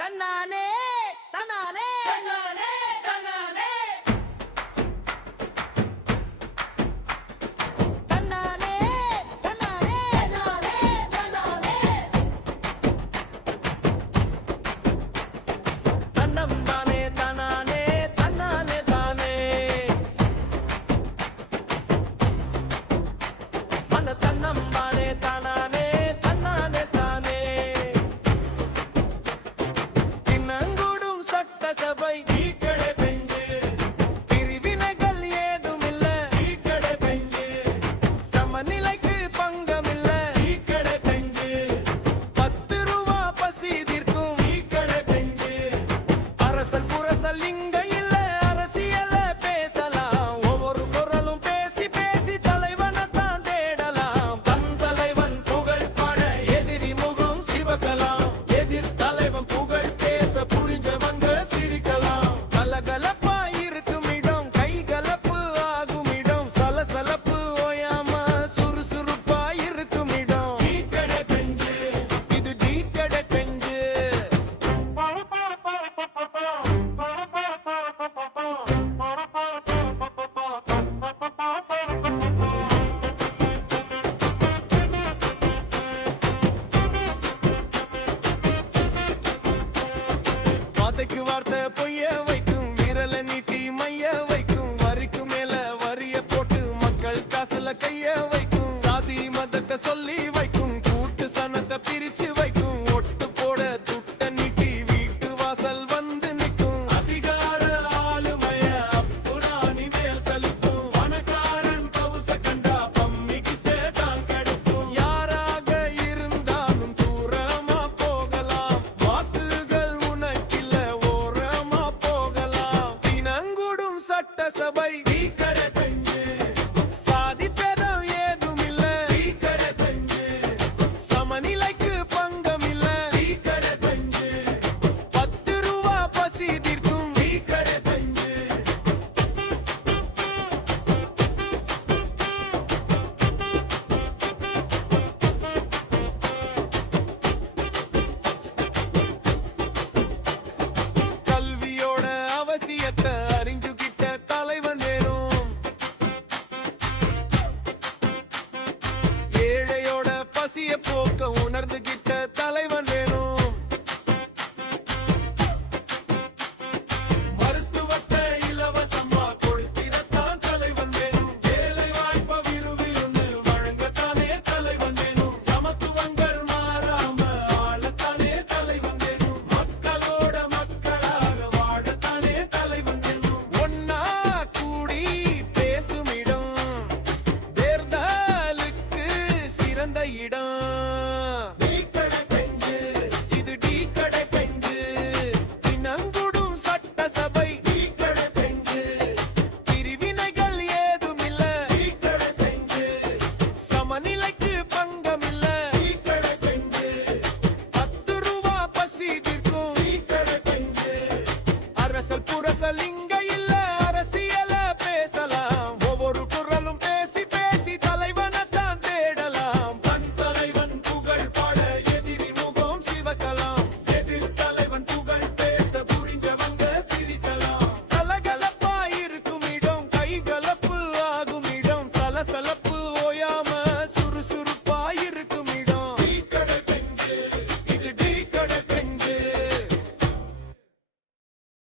தன்னானே தன்னானே. தன்னானே தன்னானே. தன்னம்பானே தானா வார்த்தைக்கு வார்த்தை பொய்ய வைக்கும் விரல நீட்டி மைய வைக்கும் வரிக்கு மேல வரிய போட்டு மக்கள் காசுல கைய வைக்கும் சாதி மதத்தை சொல்லி வைக்கும். போக்க உணர்ந்து கணக்கு பங்கமில்ல. பத்து ரூபா பசி தீர்க்கும். அரசல் புரசலிங்க